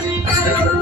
Thank you.